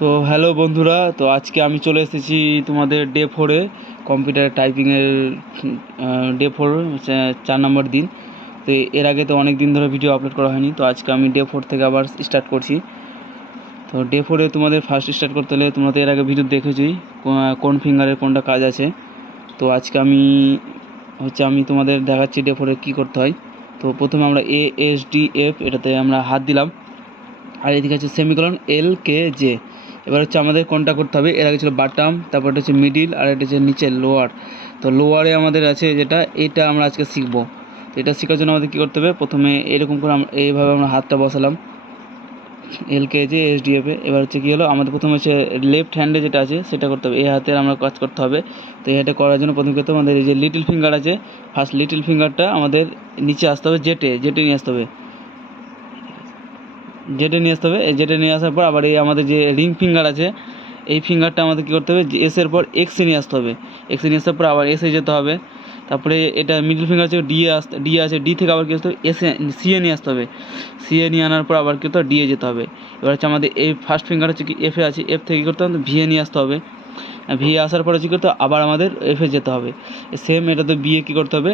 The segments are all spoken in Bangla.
তো হ্যালো বন্ধুরা, তো আজকে আমি চলে এসেছি তোমাদের ডে 4-এ কম্পিউটার টাইপিংয়ের ডে 4 4 নম্বর দিন। তো এর আগে তো অনেক দিন ধরে ভিডিও আপলোড করা হয়নি, তো আজকে আমি ডে 4 থেকে আবার স্টার্ট করছি। তো ডে 4-এ তোমাদের ফার্স্ট স্টার্ট করতে হলে তোমরা তো এর আগে ভিডিও দেখেছোই কোন ফিঙ্গারের কোনটা কাজ আছে। তো আজকে আমি তোমাদের দেখাচ্ছি ডে 4-এ কী করতে হয়। তো প্রথমে আমরা ASDF এটাতে আমরা হাত দিলাম, আর এদিকে হচ্ছে সেমিকলন LKJ। এবার হচ্ছে আমাদের কোনটা করতে হবে, এর আগে ছিল বাটাম, তারপর এটা হচ্ছে মিডিল, আর এটা হচ্ছে নিচে লোয়ার। তো লোয়ারে আমাদের আছে যেটা, এটা আমরা আজকে শিখবো। তো এটা শেখার জন্য আমাদের কী করতে হবে, প্রথমে এরকম করে এইভাবে আমরা হাতটা বসালাম LKJ SDF-এ। এবার হচ্ছে কী হলো, আমাদের প্রথমে হচ্ছে লেফট হ্যান্ডে যেটা আছে সেটা করতে হবে, এই হাতের আমরা কাজ করতে হবে। তো এই হাতে করার জন্য প্রথমে করতে হবে আমাদের এই যে লিটল ফিঙ্গার আছে, ফার্স্ট লিটল ফিঙ্গারটা আমাদের নিচে আসতে হবে, জেটে নিয়ে আসতে হবে। এই জেটে নিয়ে আসার পর আবার এই আমাদের যে রিং ফিঙ্গার আছে, এই ফিঙ্গারটা আমাদের কী করতে হবে, এসের পর এক্সে নিয়ে আসতে হবে। এক্সে নিয়ে আসার পর আবার এসে যেতে হবে। তারপরে এটা মিডল ফিঙ্গার আছে, ডি আছে, ডি থেকে আবার কী আসতে হবে, সিএ নিয়ে আসতে হবে। সিএ নিয়ে আনার পর আবার কী করতে হবে, ডিএ যেতে হবে। এবার হচ্ছে আমাদের এই ফার্স্ট ফিঙ্গার হচ্ছে কি এফে আছে, এফ থেকে কী করতে হবে, ভিএ নিয়ে আসতে হবে। ভিএ আসার পরে কী করতে হবে, আবার আমাদের এফে যেতে হবে। সেম এটাতে বিএ কী করতে হবে,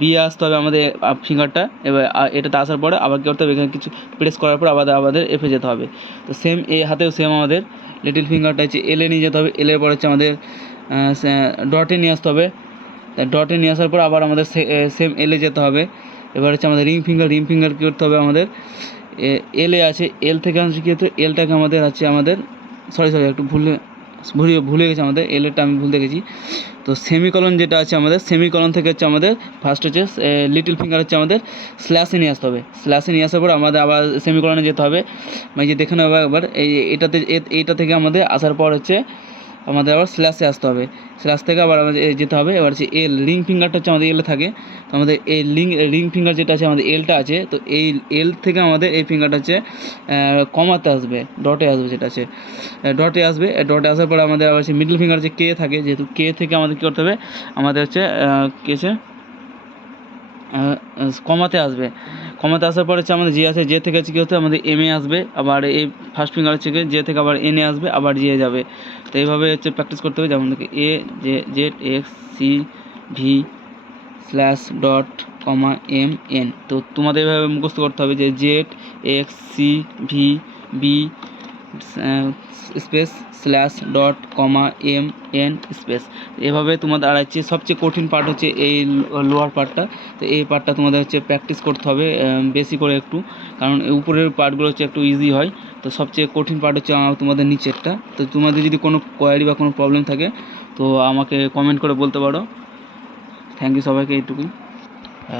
বিএ আসতে হবে আমাদের ফিঙ্গারটা। এবার এটাতে আসার পরে আবার কী করতে হবে, এখানে কিছু প্রেস করার পর আমাদের এফে যেতে হবে। তো সেম এই হাতেও সেম আমাদের লিটল ফিঙ্গারটা হচ্ছে এলে নিয়ে যেতে হবে। এলের পর হচ্ছে আমাদের ডটে নিয়ে আসতে হবে। ডটে নিয়ে আসার পর আবার আমাদের সেম এলে যেতে হবে। এবার হচ্ছে আমাদের রিং ফিঙ্গার কী করতে হবে, আমাদের এলে আছে, এল থেকে আসছে কী হতো, এলটাকে আমাদের আছে আমাদের সরি একটু ভুলে গেছি, আমাদের এলেরটা আমি ভুলতে গেছি। তো সেমিকলন যেটা আছে আমাদের, সেমিকলন থেকে হচ্ছে আমাদের ফার্স্ট হচ্ছে লিটল ফিঙ্গার হচ্ছে আমাদের স্ল্যাশে নিয়ে আসতে হবে। স্ল্যাশে নিয়ে আসার পর আমাদের আবার সেমিকলনে যেতে হবে। মানে যে দেখে নেবো একবার এইটা থেকে আমাদের আসার পর হচ্ছে আমাদের আবার স্ল্যাশে আসতে হবে। স্ল্যাশ থেকে আবার আমাদের যেতে হবে। এবার হচ্ছে রিং ফিঙ্গারটা হচ্ছে আমাদের এলে থাকে। তো আমাদের এই রিং ফিঙ্গার যেটা আছে আমাদের এলটা আছে, তো এই এল থেকে আমাদের এই ফিঙ্গারটা হচ্ছে কমাতে আসবে, ডটে আসবে, যেটা আছে ডটে আসবে। ডটে আসার পরে আমাদের আবার হচ্ছে মিডল ফিঙ্গার যে কে থাকে, যেহেতু কে থেকে আমাদের কী করতে হবে, আমাদের হচ্ছে কমাতে আসার পর হচ্ছে আমাদের যে আছে, যে থেকে হচ্ছে কী হচ্ছে আমাদের এমএ আসবে। আবার এই ফার্স্ট ফিঙ্গার হচ্ছে যে থেকে আবার এনে আসবে, আবার জিয়ে যাবে। তো এইভাবে হচ্ছে প্র্যাকটিস করতে হবে। যেমন দেখি Z X C V slash dot comma M N. তো তোমাদের এভাবে মুখস্থ করতে হবে যে Z X C V B space slash dot comma M N space. এভাবে তোমাদের আর হচ্ছে সবচেয়ে কঠিন পার্ট হচ্ছে এই লোয়ার পার্টটা। তো এই পার্টটা তোমাদের হচ্ছে প্র্যাকটিস করতে হবে বেশি করে একটু, কারণ উপরের পার্টগুলো হচ্ছে একটু ইজি হয়। তো সবচেয়ে কঠিন পার্ট হচ্ছে তোমাদের নিচেরটা। তো তোমাদের যদি কোনো কোয়ারি বা কোনো প্রবলেম থাকে তো আমাকে কমেন্ট করে বলতে পারো। থ্যাংক ইউ সবাইকে, এইটুকুই।